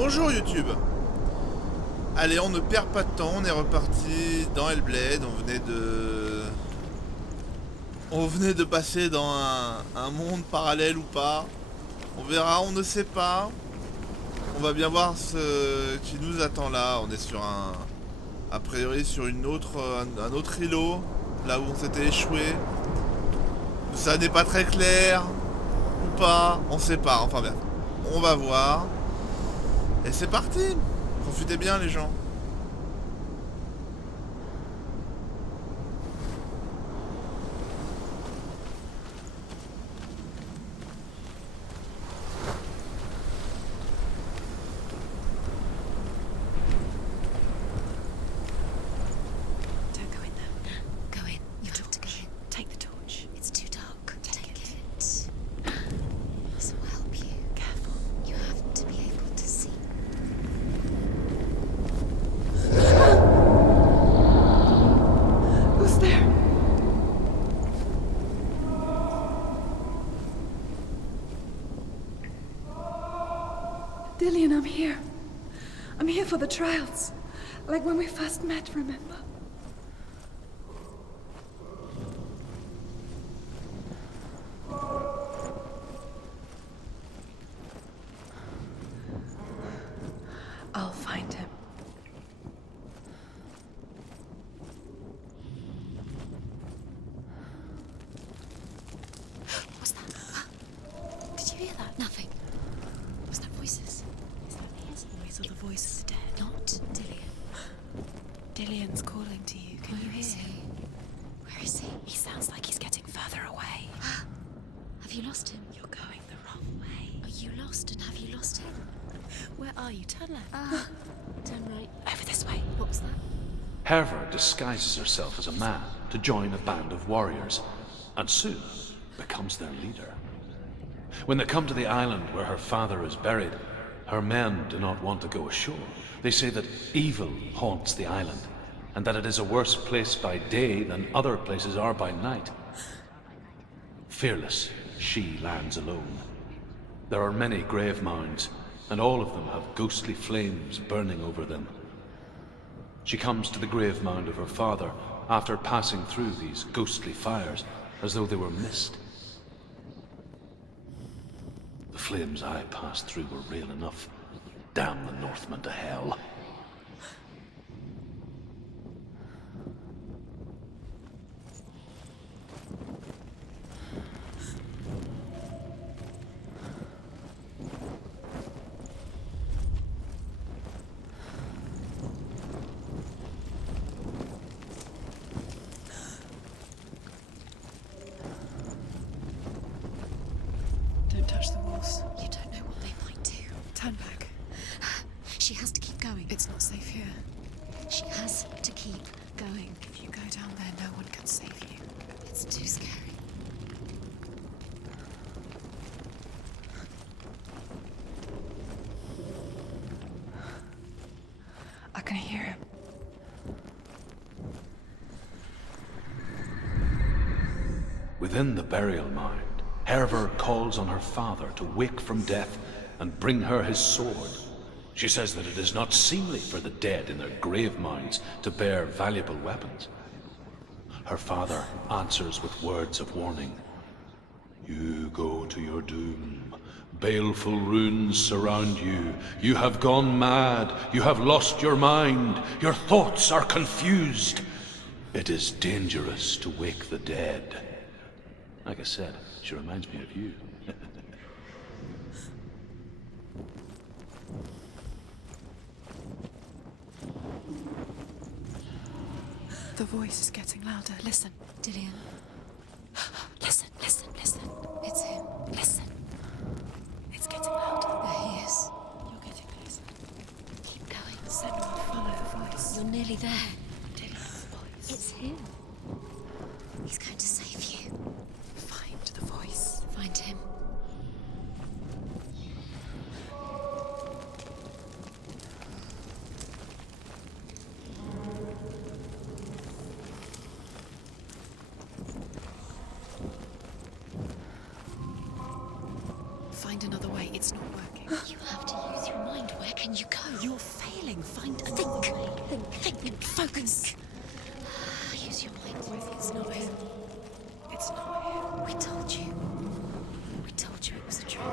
Bonjour YouTube. Allez, on ne perd pas de temps, on est reparti dans Hellblade, on venait de passer dans un monde parallèle ou pas. On verra, on ne sait pas. On va bien voir ce qui nous attend là. On est sur a priori sur un autre îlot, là où on s'était échoué. Ça n'est pas très clair, ou pas, on sait pas, enfin bien. On va voir. Et c'est parti. Profitez bien les gens. Dillian, I'm here. I'm here for the trials. Like when we first met, remember? I'll find him. What's that? Did you hear that? Nothing. Was that voices? Is that his voice or the voice of the dead? Not Dillian. Dillian's calling to you. Can you hear him? Where is he? He sounds like he's getting further away. Have you lost him? You're going the wrong way. Are you lost and have you lost him? Where are you? Turn left. Turn right. Over this way. What was that? Herva disguises herself as a man to join a band of warriors, and soon becomes their leader. When they come to the island where her father is buried, her men do not want to go ashore. They say that evil haunts the island, and that it is a worse place by day than other places are by night. Fearless, she lands alone. There are many grave mounds, and all of them have ghostly flames burning over them. She comes to the grave mound of her father after passing through these ghostly fires as though they were mist. The flames I passed through were real enough. Damn the Northmen to hell. Don't touch the walls. You don't know what they might do. Turn back. She has to keep going. It's not safe here. She has to keep going. If you go down there, no one can save you. It's too scary. I can hear him. Within the burial mound, Herva calls on her father to wake from death and bring her his sword. She says that it is not seemly for the dead in their grave mounds to bear valuable weapons. Her father answers with words of warning. You go to your doom. Baleful runes surround you. You have gone mad. You have lost your mind. Your thoughts are confused. It is dangerous to wake the dead. Like I said, she reminds me of you. The voice is getting louder. Listen. Dillian. Listen, listen, listen. It's him. Listen. It's getting louder. There he is. You're getting closer. Keep going. Senua, follow the voice. You're nearly there. Dillian's voice. It's him. He's going to save you. Find the voice. Find him. Find another way It's not working. You have to use your mind. Where can you go? You're failing. Find a think. Focus. Use your mind. It's not him. It's not him. We told you. We told you it was a trick.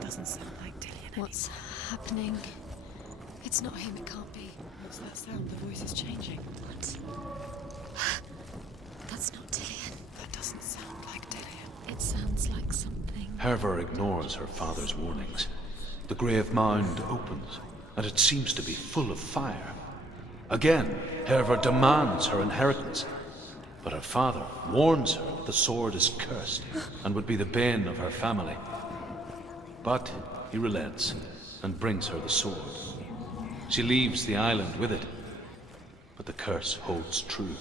Doesn't sound like Dillian. What's happening? It's not him, it can't be. What's that sound? The voice is changing. What? That's not Dillian. That doesn't sound like Dillian. It sounds like something. Herver ignores her father's warnings. The grave mound opens, and it seems to be full of fire. Again, Herver demands her inheritance, but her father warns her that the sword is cursed and would be the bane of her family. But he relents and brings her the sword. She leaves the island with it, but the curse holds true,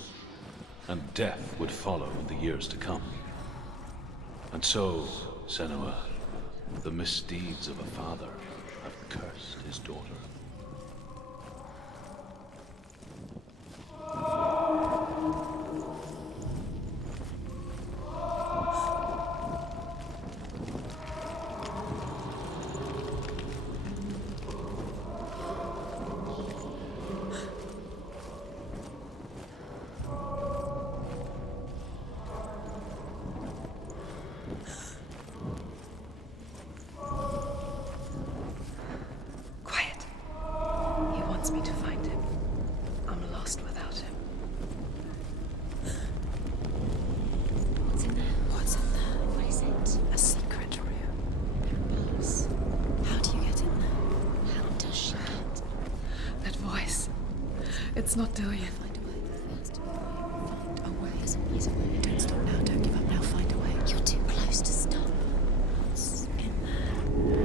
and death would follow in the years to come. And so, Senua, the misdeeds of a father have cursed his daughter. Me to find him. I'm lost without him. What's in there? What's in there? What is it? A secret room. Bars. How do you get in there? How does she get? That voice. It's not Dillian. Find a way. First. Find a way. There's a way. Don't stop now. Don't give up now. Find a way. You're too close to stop. What's in there?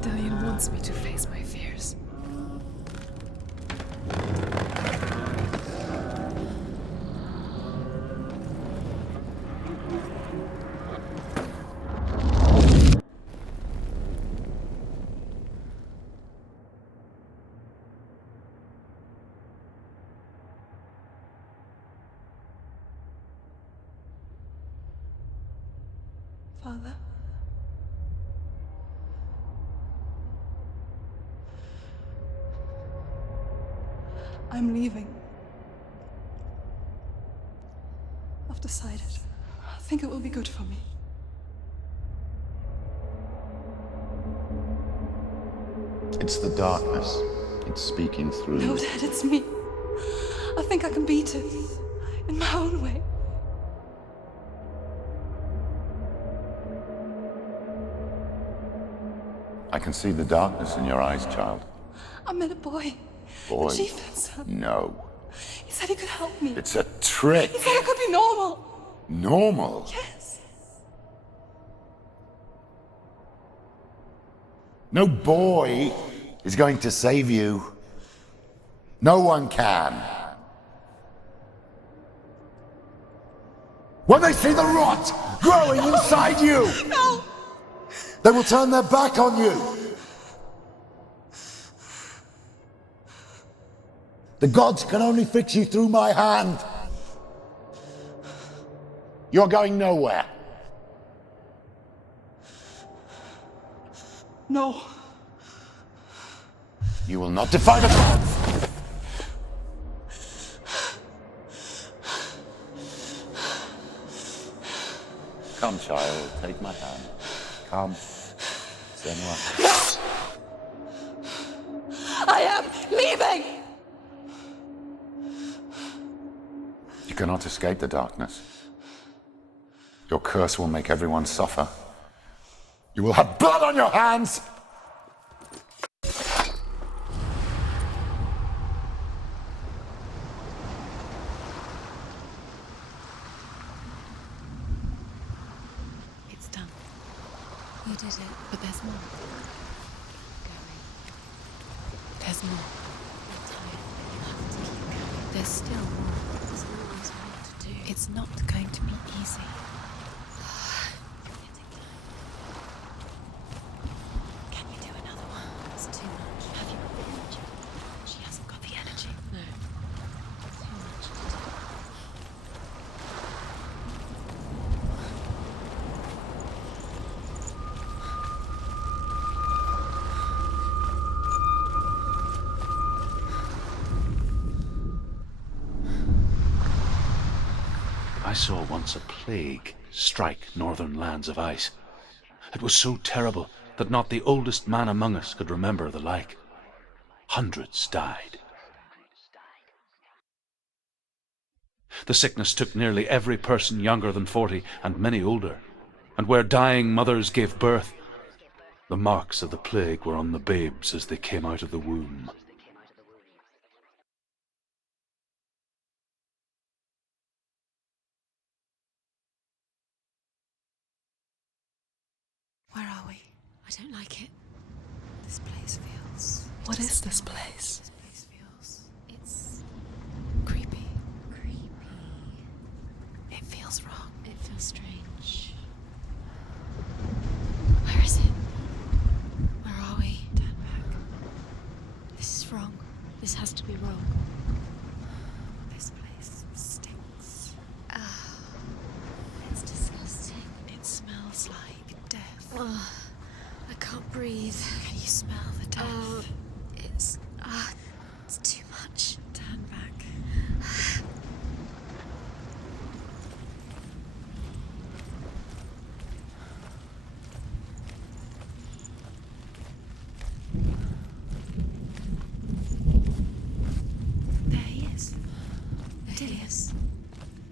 Dillian wants me to face my fears. Father? I'm leaving. I've decided. I think it will be good for me. It's the darkness. It's speaking through No, you. Dad, it's me. I think I can beat it. In my own way. I can see the darkness in your eyes, child. I met a boy. Boy. The chieftain's son. No. He said he could help me. It's a trick. He said I could be normal. Normal. Yes. No boy is going to save you. No one can. When they see the rot growing inside you, No! they will turn their back on you. The gods can only fix you through my hand. You're going nowhere. No. You will not defy the gods. Come, child, take my hand. Come, Senua. I am leaving! You cannot escape the darkness. Your curse will make everyone suffer. You will have blood on your hands! It's done. You did it, but there's more. Going. There's more. I'm tired. You have to keep going. There's still more. There's always more to do. It's not going to be easy. Can you do another one? It's too much. Have you got the energy? She hasn't got the energy. No. Too much to do. I saw once a plague strike northern lands of ice. It was so terrible that not the oldest man among us could remember the like. Hundreds died. The sickness took nearly every person younger than 40 and many older, and where dying mothers gave birth, the marks of the plague were on the babes as they came out of the womb. Where are we? I don't like it. This place feels... What is this place? This place feels... It's... creepy. Creepy. It feels wrong. It feels strange. Where is it? Where are we? Turn back. This is wrong. This has to be wrong. This place stinks. Ah. It's disgusting. It smells like death. Ugh. I can't breathe. Can you smell the death? It's too much. Turn back. There he is. There he is.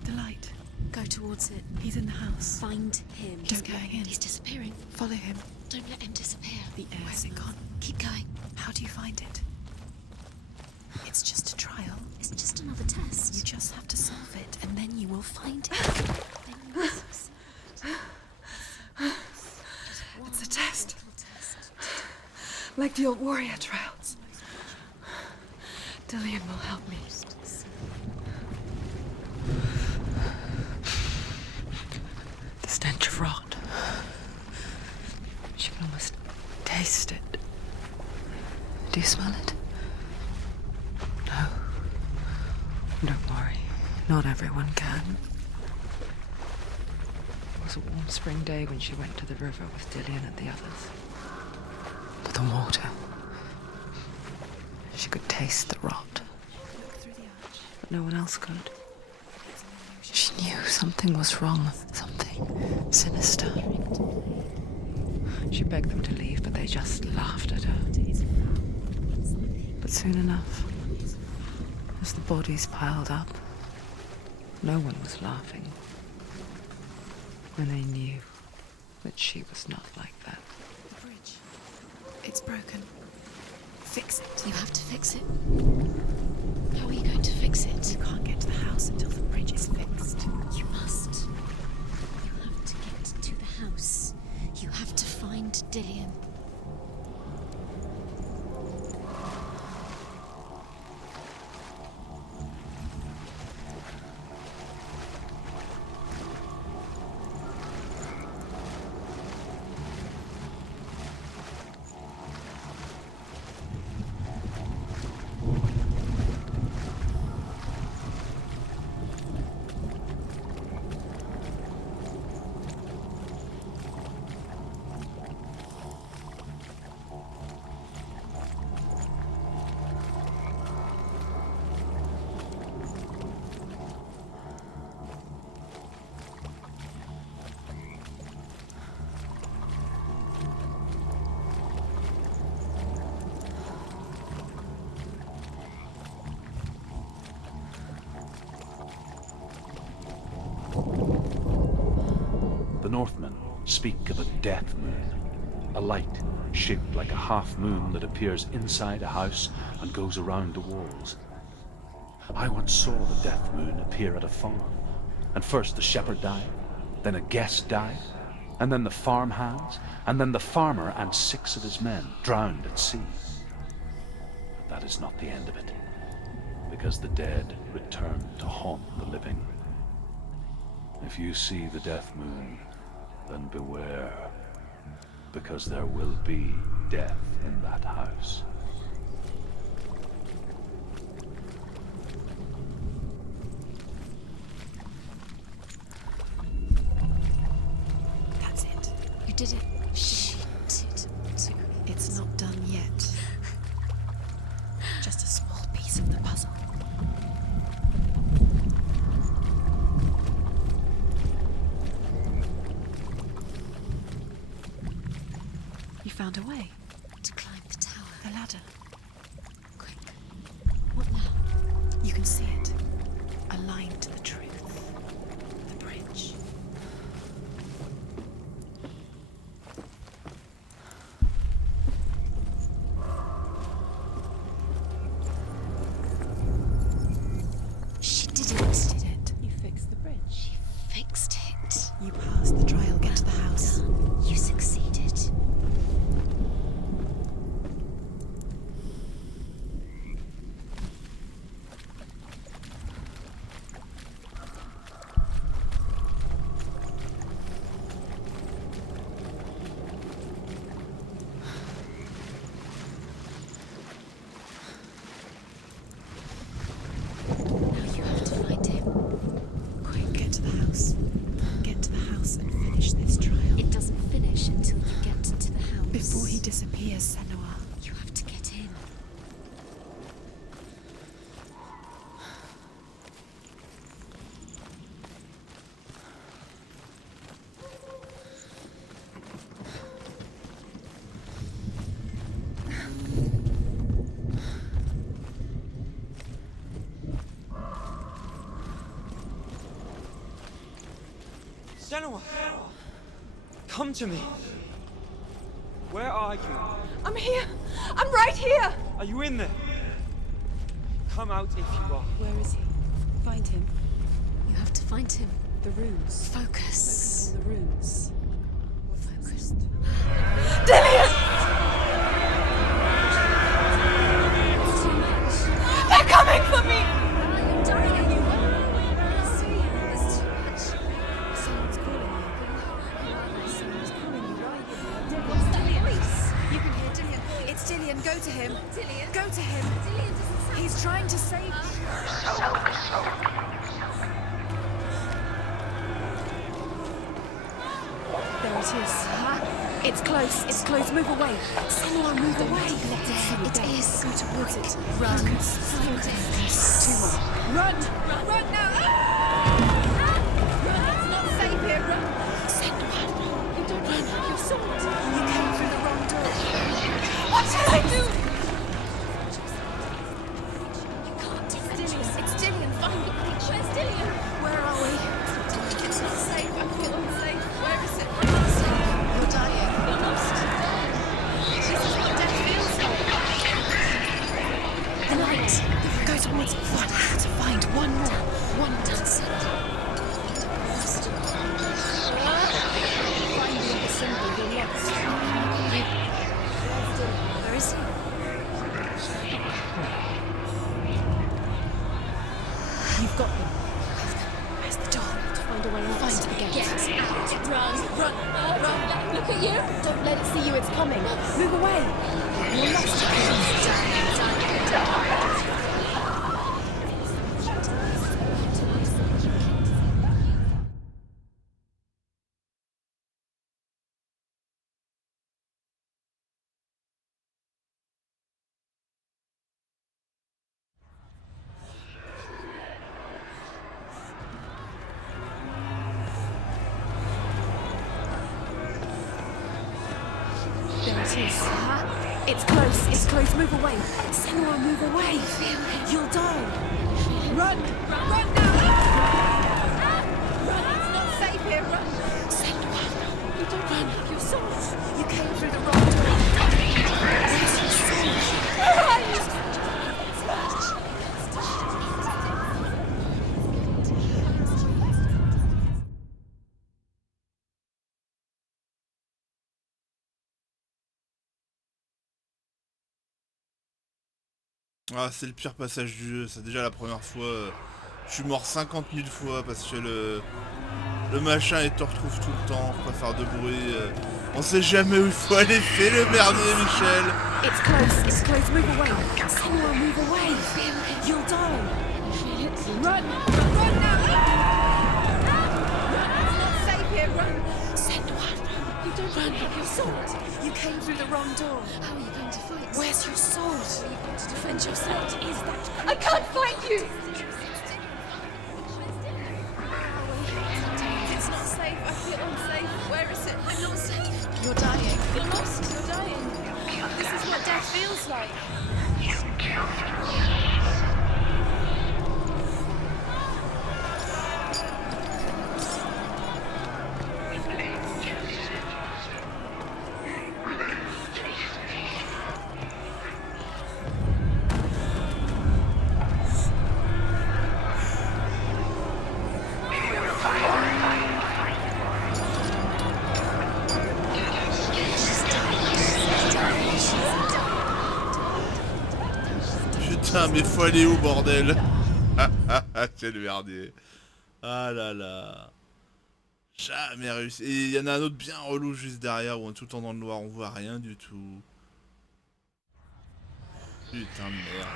The light. Go towards it. He's in the house. Find him. He's going in. He's disappearing. Follow him. Don't let him disappear. The air. Where's it gone? Keep going. How do you find it? It's just a trial. It's just another test. You just have to solve it, and then you will find it. Then you will succeed. It's a test. Like the old warrior trials. Dillian will help me. The stench of rot. She can almost taste it. Do you smell it? No. Don't worry. Not everyone can. It was a warm spring day when she went to the river with Dillian and the others. To the water. She could taste the rot. But no one else could. She knew something was wrong. Something sinister. She begged them to leave, but they just laughed at her. But soon enough, as the bodies piled up, no one was laughing. When they knew that she was not like that. The bridge. It's broken. Fix it. You have to fix it. How are you going to fix it? You can't get to the house until the bridge is fixed. You must. You have to get to the house. You have to find Dillian. Northmen speak of a death moon, a light shaped like a half moon that appears inside a house and goes around the walls. I once saw the death moon appear at a farm, and first the shepherd died, then a guest died, and then the farmhands, and then the farmer and 6 of his men drowned at sea. But that is not the end of it, because the dead return to haunt the living. If you see the death moon, then beware, because there will be death in that house. That's it. You did it. She did too. It's not done yet. Just a small piece of the puzzle. You found a way to climb the tower. The ladder. Quick. What now? You can see it. A line to the truth. The bridge. She did it. Did it? You fixed the bridge. She fixed it. You passed the trial. Get to the house. You succeeded. Before he disappears, Senua. You have to get in. Senua! Come to me! Where are you? I'm here! I'm right here! Are you in there? Come out if you are. Where is he? Find him. You have to find him. The runes. Focus. On the runes. We're focused. Dillian! It's too much. They're coming for me! You're dying. It's too much. Someone's calling you. Someone's calling you. What's that voice? You can hear Dillian. It's Dillian. Go to him. Dillian. Go to him. Dillian doesn't sound. He's trying to save you. There it is. It's close. It's close. Move away. Senua, move away. It is. Go towards it. Run. Focus. 2 more. Run! Run now! Run! It's not safe here. Run! Senua, you don't run. You're sold. You came through the wrong door. What shall I do? You can't defend Dillian. yourself. It's Dillian. Find it. Where's Dillian? Where are we? It's not safe. I feel unsafe. Where is it? You're dying. You're lost. This is what death feels like. The light. Go towards it. One. To find one more. One. That's it. Find the other symbol. You're lost. Where is he? You've got them. Where's the door? To find a way out. Find the gate. Get out. Run. Run. Run. Look at you. Don't let it see you. It's coming. Move away. You're lost. There it is. It's close. It's close. Move away. Senua, move away. You'll die. Run. Run now. Run. It's not safe here. Run. Senua. don't run. Your sword. You came through the wrong door. Where's your sword? Where are you? Ah, c'est le pire passage du jeu. C'est déjà la première fois. Je suis mort 50 000 fois parce que le machin il te retrouve tout le temps. Faut pas faire de bruit. On sait jamais où il faut aller. Fais le merdier, Michel. It's close. It's close. Move away. Senua, move away. You'll die. Run. Run now. Run. It's not safe here. Run. Senua, run. You don't run. Your sword. You came through the wrong door. How are you going to fight? Where's your sword? Are you going to defend yourself? What is that? I can't fight you! It's not safe. I feel unsafe. Where is it? I'm not safe. You're dying. You're lost. You're dying. This is what death feels like. Putain, mais faut aller où, bordel? C'est le merdier. Ah là là. Jamais réussi. Et il y en a un autre bien relou juste derrière où on est tout le temps dans le noir, on voit rien du tout. Putain de merde.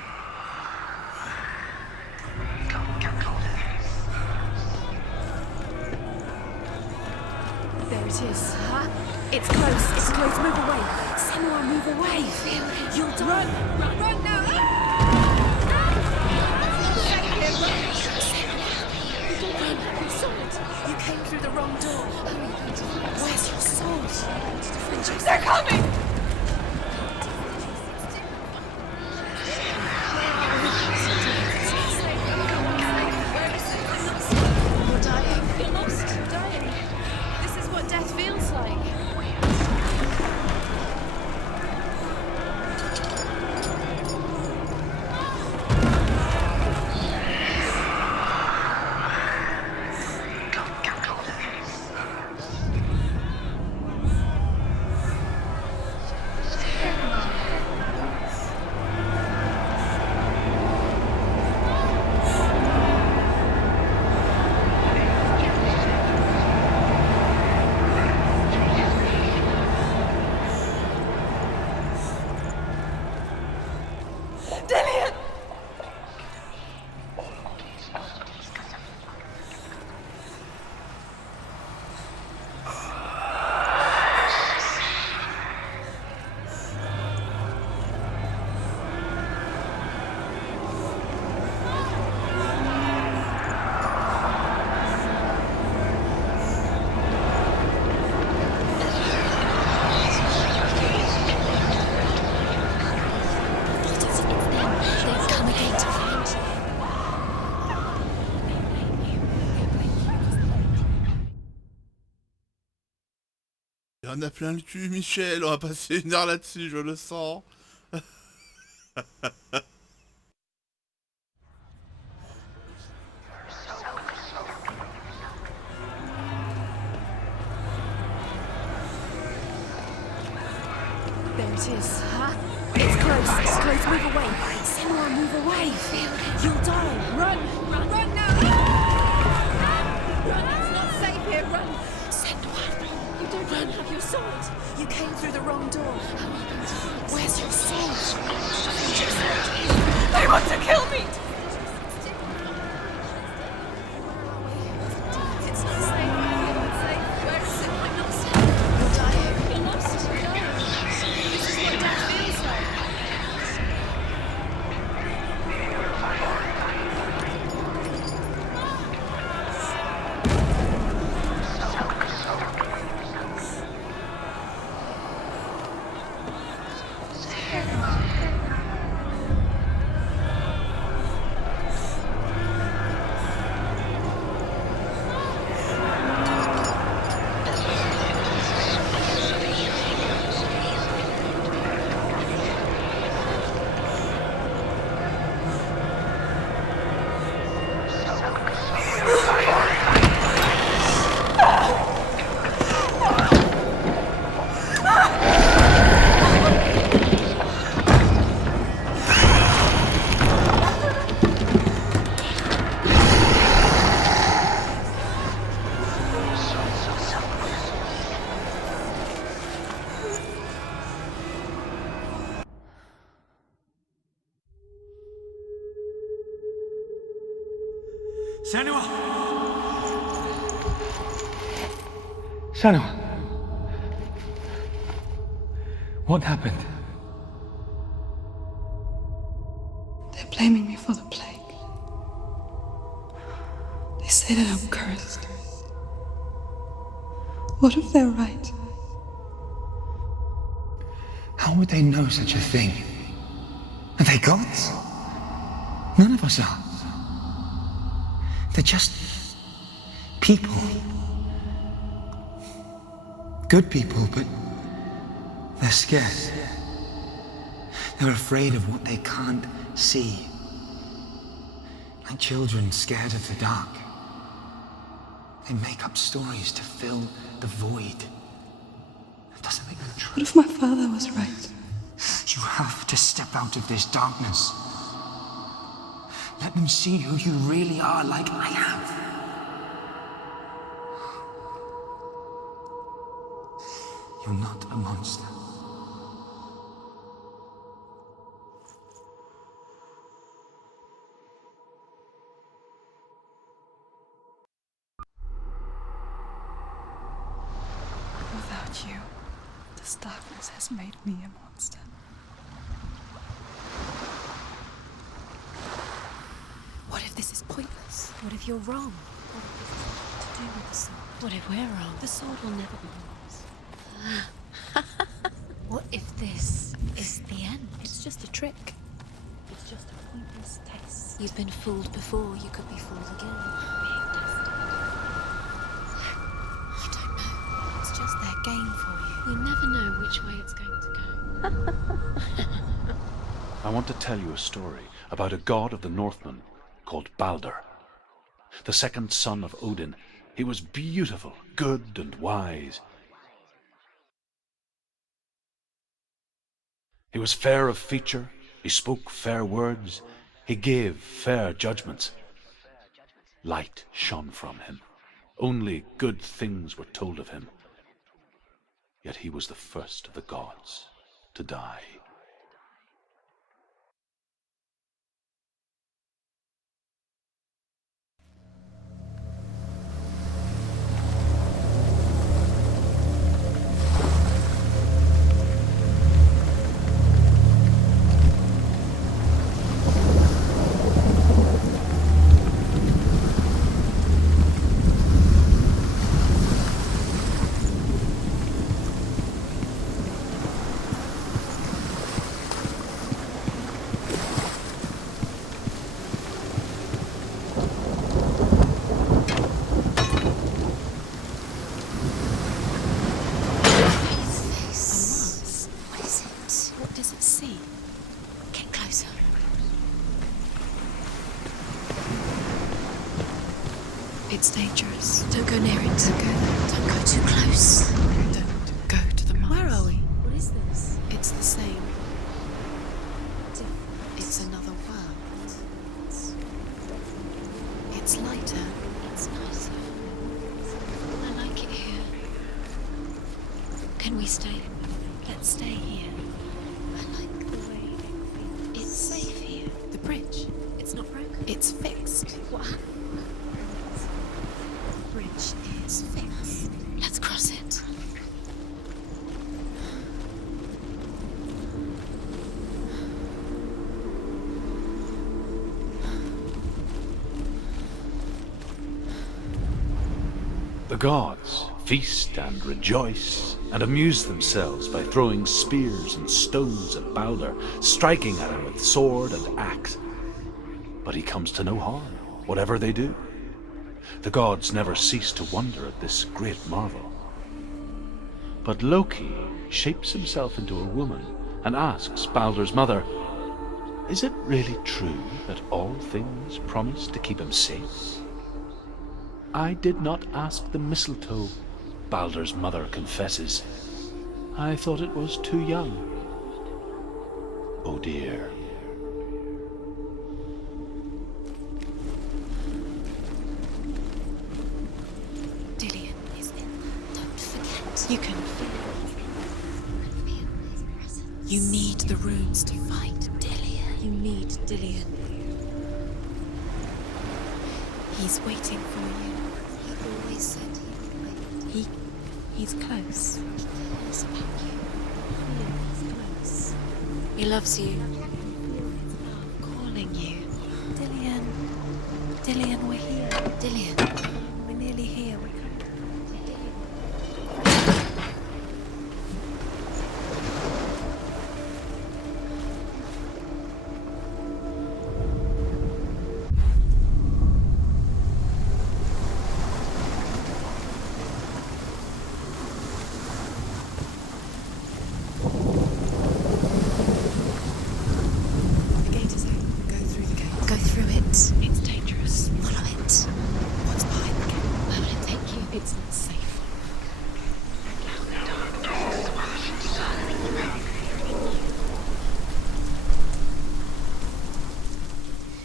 There it is. Huh? It's close. It's close. Move away. Senua, move away. You'll die. Run. Run now. You don't run. Your sword. You came through the wrong door. How are you going to fight? Where's your sword? To defend yourself? They're coming! Where is it? I'm not safe. You're dying. You're lost. You're dying. This is what death feels like. Il y en a plein le cul, Michel. On va passer 1 heure là-dessus, je le sens. There it is. Huh? It's close. It's close. Move away. Senua, move away. You'll die. Run. Run. Run now. Run. It's not safe here. Run. Senua, run. You don't run. Have your sword. You came through the wrong door. How are you going to fight? Where's your sword? They want to kill me. It's not safe. I feel unsafe. Where is it? I'm not safe. You're dying. You're lost. You're dying. This is what death feels like. Senua! Senua! What happened? They're blaming me for the plague. They say that I'm cursed. What if they're right? How would they know such a thing? Are they gods? None of us are. They're just people. Good people, but they're scared. They're afraid of what they can't see. Like children scared of the dark. They make up stories to fill the void. It doesn't make them true. What if my father was right? You have to step out of this darkness. Let them see who you really are, like I have. You're not a monster. Without you, this darkness has made me a monster. What if this is pointless? What if you're wrong? What if this is nothing to do with the sword? What if we're wrong? The sword will never be yours. What if this is the end? It's just a trick. It's just a pointless test. You've been fooled before, you could be fooled again. Being tested. You don't know. It's just their game for you. You never know which way it's going to go. I want to tell you a story about a god of the Northmen called Balder. The second son of Odin. He was beautiful, good, and wise. He was fair of feature, he spoke fair words, he gave fair judgments. Light shone from him. Only good things were told of him. Yet he was the first of the gods to die. It's dangerous. Don't go near it. Don't go there. Don't go too close. Don't go to the mines. Where are we? What is this? It's the same. Different. It's another world. It's lighter. It's nicer. I like it here. Can we stay? Let's stay here. I like the way it feels. It's safe here. The bridge. It's not broken. It's fixed. What? The bridge is fixed. Let's cross it. The gods feast and rejoice and amuse themselves by throwing spears and stones at Balder, striking at him with sword and axe. But he comes to no harm, whatever they do. The gods never cease to wonder at this great marvel. But Loki shapes himself into a woman and asks Balder's mother, "Is it really true that all things promise to keep him safe?" "I did not ask the mistletoe," Balder's mother confesses. "I thought it was too young." Oh dear. Dillion is in there. Don't forget. You can feel his presence. You need the runes to fight Dillion. You need Dillion. He's waiting for you. He always said he would wait. He's close. He cares about you. He's close. He loves you. Calling you. Dillian. Dillian, we're here. Dillian. We're nearly here. We're coming. The gate is open. Go through the gate. Go through it. It's dangerous. Follow it. What's behind the gate? Where will it take you? It's not safe.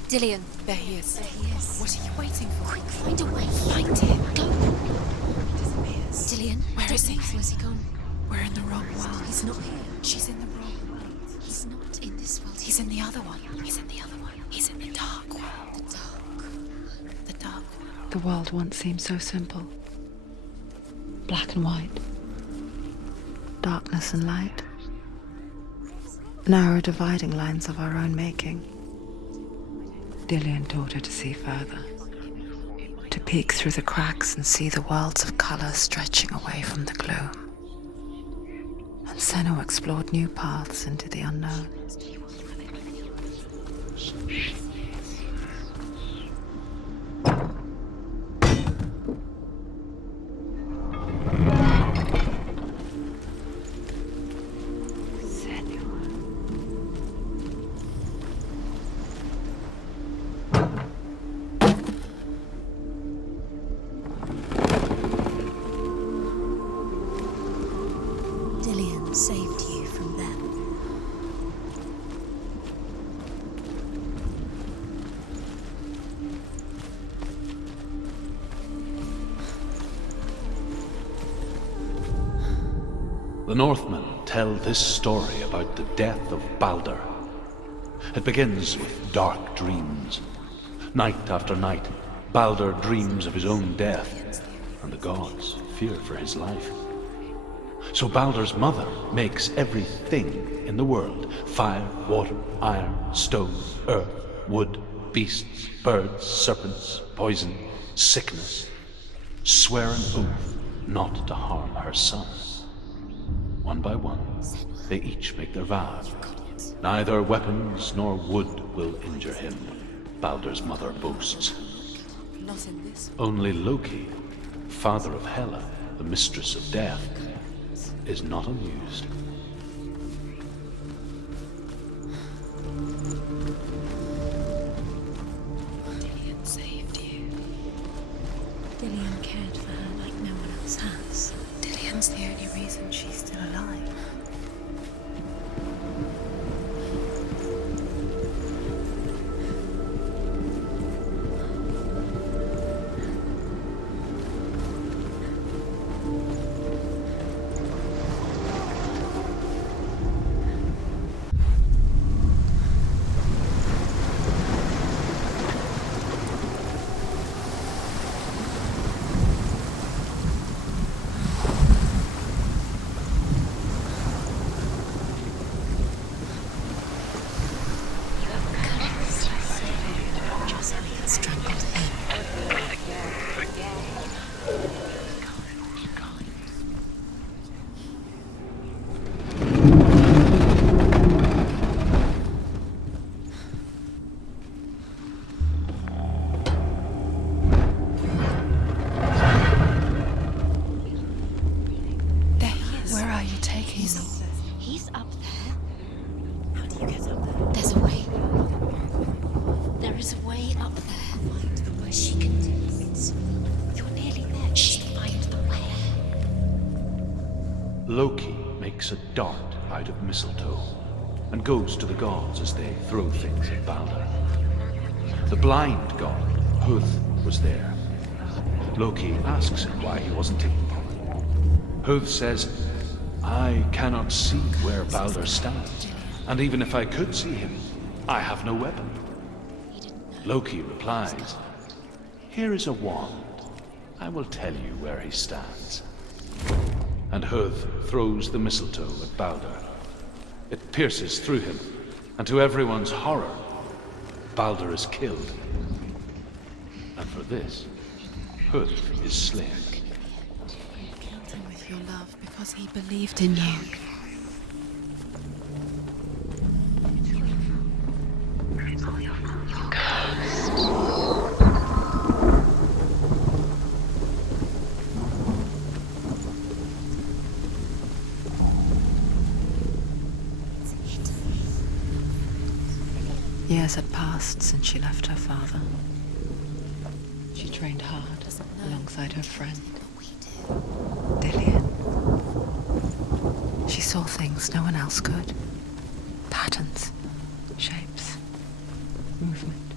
Dillian. There he is. There he is. What are you waiting for? Quick, find a way. Find him. Go. He disappears. Dillian. Where is he? Where's he gone? We're in the wrong world. He's not here. She's in the wrong world. He's not in this world. He's in the other one. He's in the other one. He's in the dark world. The dark. The dark world. The world once seemed so simple. Black and white. Darkness and light. Narrow dividing lines of our own making. Dillian taught her to see further. To peek through the cracks and see the worlds of colour stretching away from the gloom. And Senua explored new paths into the unknown. Dillian saved you from them. The Northmen tell this story about the death of Baldur. It begins with dark dreams. Night after night, Baldur dreams of his own death, and the gods fear for his life. So Baldur's mother makes everything in the world: fire, water, iron, stone, earth, wood, beasts, birds, serpents, poison, sickness, swear an oath not to harm her son. One by one, they each make their vow. Neither weapons nor wood will injure him, Baldur's mother boasts. Not in this. Only Loki, father of Hela, the mistress of death, is not amused. Dillian saved you. Dillian cared for her like no one else has. Dillian's the only reason she's still alive. He's up there. How do you get up there? There's a way. There is a way up there. Find the way. She can do it. You're nearly there. She find the way. Loki makes a dart out of mistletoe and goes to the gods as they throw things at Baldur. The blind god, Huth, was there. Loki asks him why he wasn't taking part. Huth says, "I cannot see where Baldur stands, and even if I could see him, I have no weapon." Loki replies, Here is a wand. I will tell you where he stands. And Huth throws the mistletoe at Balder. It pierces through him, and to everyone's horror, Balder is killed. And for this, Huth is slain. You killed him with your love because he believed in you. Years had passed since she left her father. She trained hard alongside her friend, Dillian. She saw things no one else could. Patterns, shapes, movement.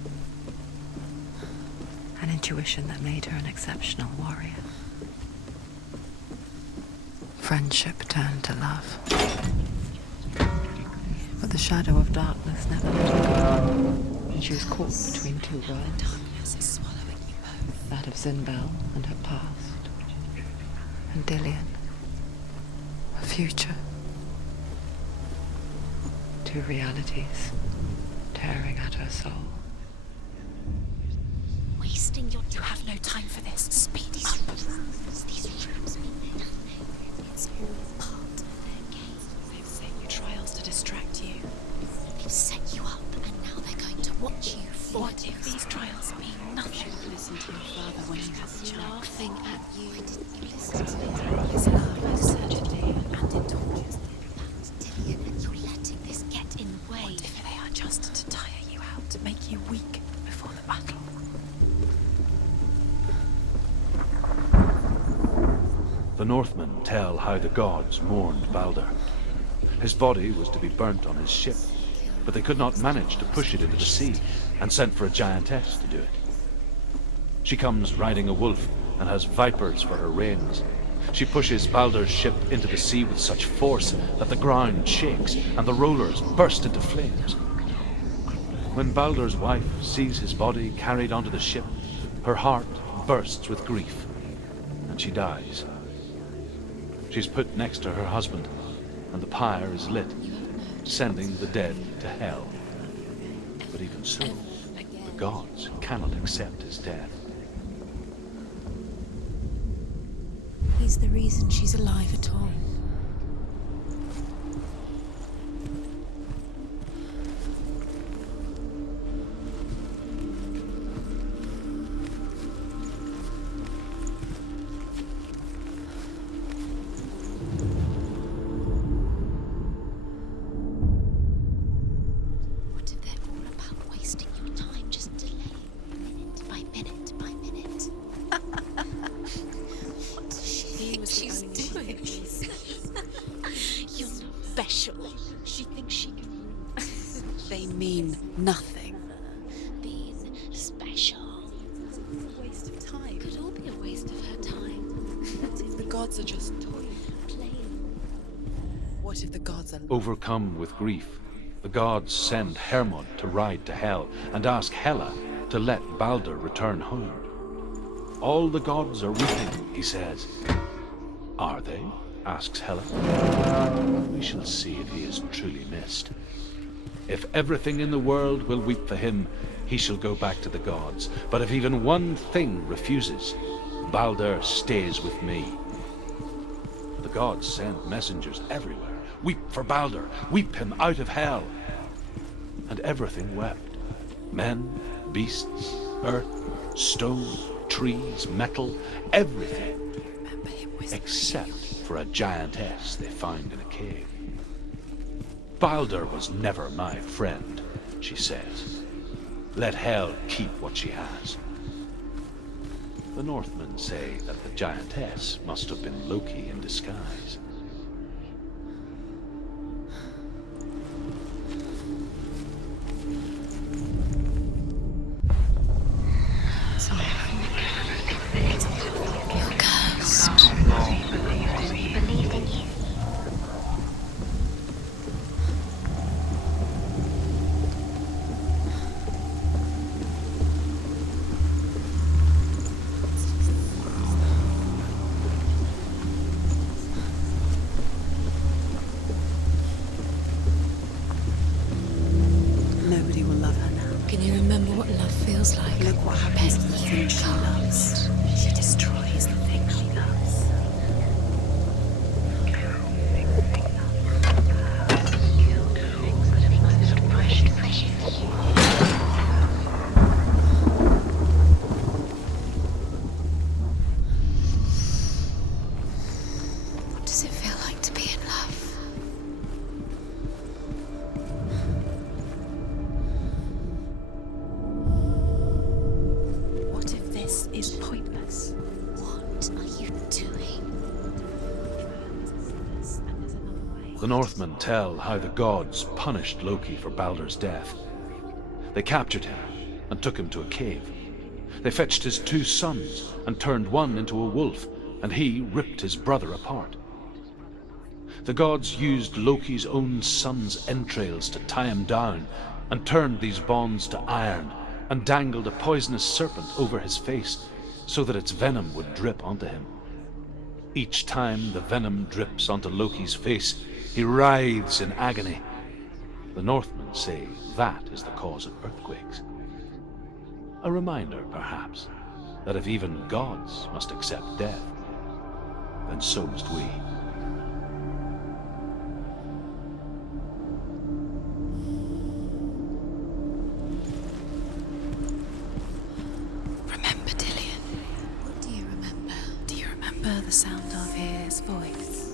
An intuition that made her an exceptional warrior. Friendship turned to love. But the shadow of darkness never let her go, and she was caught between two worlds. That of Zinbel and her past, and Dillian, her future. Two realities tearing at her soul. Wasting your time. You have no time for this. Speed up. These rooms mean nothing. It's all part of their game. They've set you trials to distract you. They've set you up, and now they're going to watch you. What if these trials mean nothing? Listen to your father when you have the chance. Laughing at you. Why didn't you listen to me? His love and certainty and indulgence. Dillian, you're letting this get in the way. What if they are just to tire you out, to make you weak before the battle? The Northmen tell how the gods mourned Balder. His body was to be burnt on his ship, but they could not manage to push it into the sea, and sent for a giantess to do it. She comes riding a wolf and has vipers for her reins. She pushes Balder's ship into the sea with such force that the ground shakes and the rollers burst into flames. When Balder's wife sees his body carried onto the ship, her heart bursts with grief, and she dies. She's put next to her husband, and the pyre is lit, sending the dead to hell. But even so, the gods cannot accept his death. He's the reason she's alive at all. What if they're all about wasting your time, just delaying minute by minute by minute? What does she think she's doing? You're special. She thinks she can. They mean nothing. Being special. A waste of time. Could all be a waste of her time. What if the gods are just toying? Playing. What if the gods are... Overcome with grief, the gods send Hermod to ride to Hell and ask Hela to let Balder return home. All the gods are weeping, he says. Are they? Asks Hela. We shall see if he is truly missed. If everything in the world will weep for him, he shall go back to the gods. But if even one thing refuses, Balder stays with me. The gods send messengers everywhere. Weep for Balder, weep him out of hell. And everything wept. Men, beasts, earth, stone, trees, metal, everything. Except for a giantess they find in a cave. Balder was never my friend, she says. Let Hel keep what she has. The Northmen say that the giantess must have been Loki in disguise. You're cursed. He believed in you. Look what happens to the thing she loves. She destroys the thing she loves. What does it feel like to be in love? What if this is pointless? What are you doing? The Northmen tell how the gods punished Loki for Baldur's death. They captured him and took him to a cave. They fetched his 2 sons and turned one into a wolf, and he ripped his brother apart. The gods used Loki's own son's entrails to tie him down and turned these bonds to iron and dangled a poisonous serpent over his face so that its venom would drip onto him. Each time the venom drips onto Loki's face, he writhes in agony. The Northmen say that is the cause of earthquakes. A reminder, perhaps, that if even gods must accept death, then so must we. Remember Dillion? What do you remember? Do you remember the sound of his voice?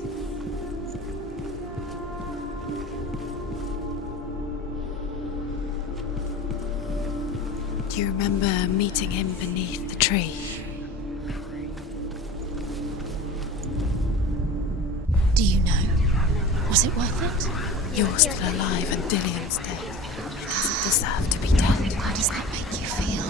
Do you remember meeting him beneath the tree? Do you know? Was it worth it? You're still alive and Dillion's dead. He doesn't deserve to be dead. How does that make you feel?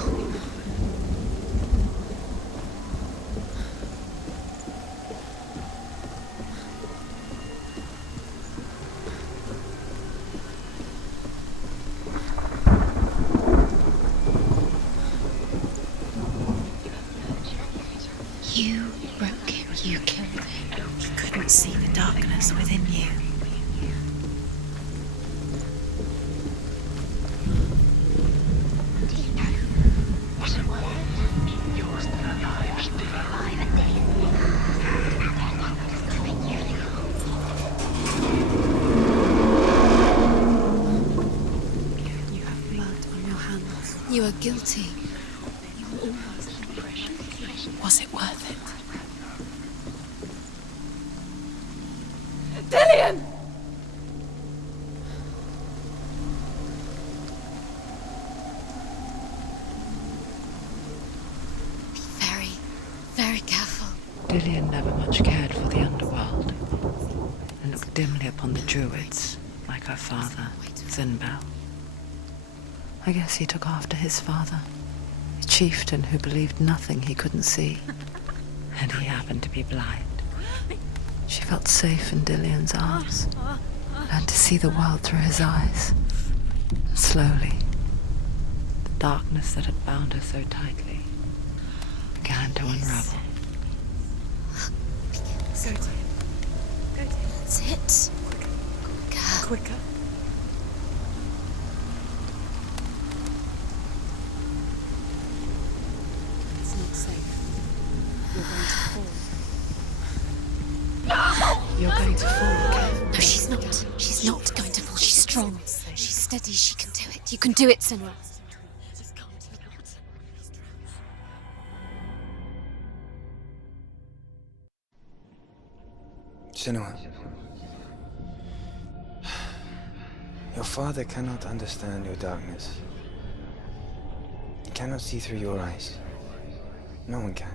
You broke him. You killed him. He couldn't see the darkness within you. Do you know? Was it worth it? You're still alive. Still alive and dead. You have blood on your hands. You are guilty. You were almost Was it worth it? Dillion! Be very, very careful. Dillion never much cared for the underworld and looked dimly upon the druids, like her father, Zinbel. I guess he took after his father, a chieftain who believed nothing he couldn't see, and he happened to be blind. She felt safe in Dillion's arms, learned to see the world through his eyes. And slowly, the darkness that had bound her so tightly began to unravel. Go to him. Go to him. That's it. Quicker. Quicker. It's not safe. You're going to fall. You're going to fall. No, she's not. She's not going to fall. She's strong. She's steady. She can do it. You can do it, Senua. Senua, your father cannot understand your darkness. He cannot see through your eyes. No one can.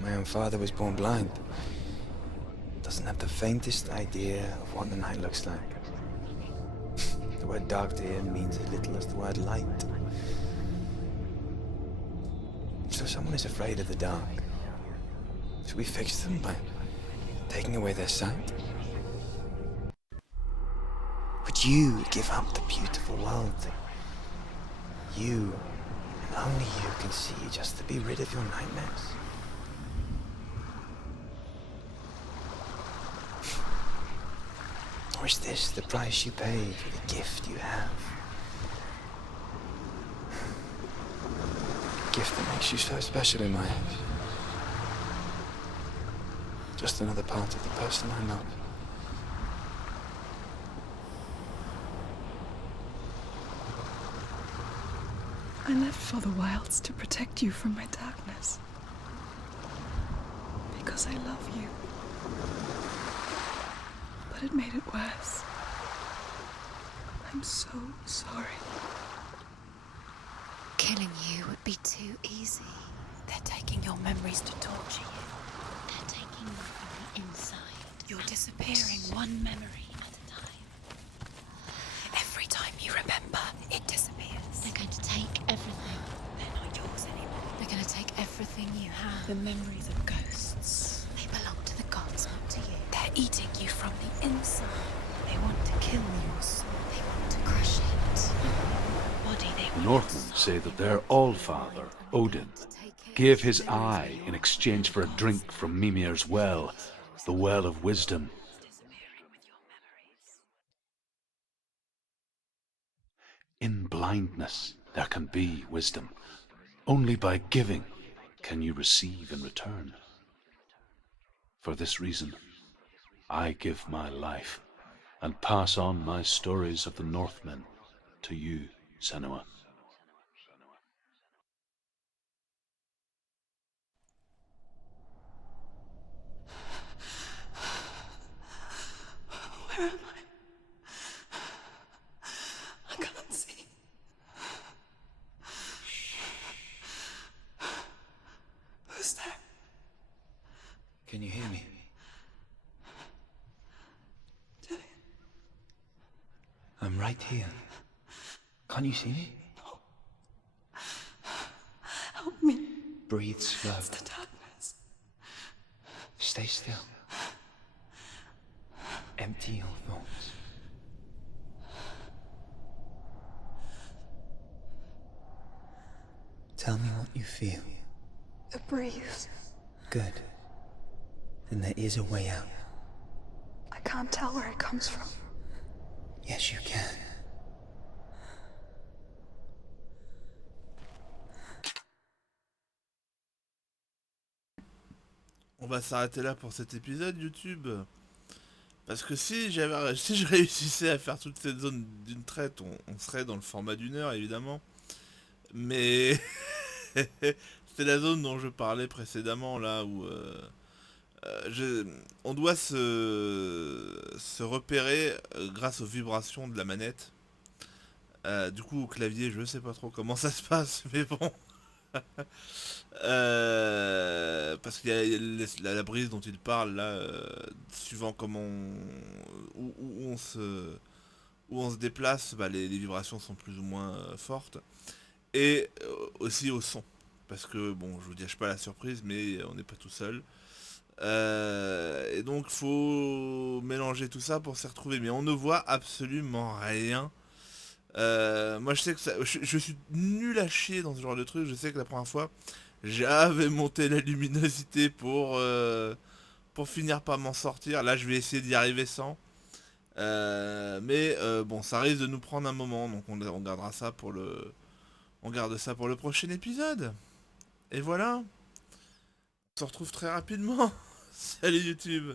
My own father was born blind. Doesn't have the faintest idea of what the night looks like. The word dark to him means as little as the word light. So if someone is afraid of the dark, should we fix them by taking away their sight? Would you give up the beautiful world that you, and only you, can see just to be rid of your nightmares? Or is this the price you pay for the gift you have? gift that makes you so special in my eyes. Just another part of the person I love. I left for the wilds to protect you from my darkness. Because I love you. But it made it worse. I'm so sorry. Killing you would be too easy. They're taking your memories to torture you. They're taking you from the inside. You're disappearing one memory at a time. Every time you remember, it disappears. They're going to take everything. They're not yours anymore. They're going to take everything you have. The memories of ghosts. They belong to the gods, not to you. They're eating you from the inside. They want to kill your soul. They want to crush it. Body they The Northmen say that their Allfather, Odin, gave his eye in exchange for a drink from Mimir's well, the well of wisdom. In blindness there can be wisdom. Only by giving can you receive in return. For this reason, I give my life and pass on my stories of the Northmen to you, Senua. Where am I can't see. Who's there? Can you hear me? Dillian. I'm right here. Can't you see me? No. Help me. Breathe slow. It's the darkness. Stay still. Empty your thoughts. Tell me what you feel. The breeze. Good. Then there is a way out. I can't tell where it comes from. Yes, you can. On va s'arrêter là pour cet épisode YouTube. Parce que si je réussissais à faire toute cette zone d'une traite, on serait dans le format d'une heure évidemment. Mais c'était la zone dont je parlais précédemment là où on doit se repérer grâce aux vibrations de la manette. Du coup au clavier je sais pas trop comment ça se passe mais bon. Parce qu'il y a la brise dont il parle là, suivant comment où on se déplace, bah, les vibrations sont plus ou moins fortes. Et aussi au son. Parce que bon, je vous gâche pas la surprise, mais on n'est pas tout seul. Et donc faut mélanger tout ça pour s'y retrouver. Mais on ne voit absolument rien. Moi je sais que je suis nul à chier dans ce genre de truc. Je sais que la première fois j'avais monté la luminosité pour finir par m'en sortir. Là je vais essayer d'y arriver sans. Mais bon, ça risque de nous prendre un moment. Donc on gardera ça pour on garde ça pour le prochain épisode. Et voilà. On se retrouve très rapidement. Salut YouTube.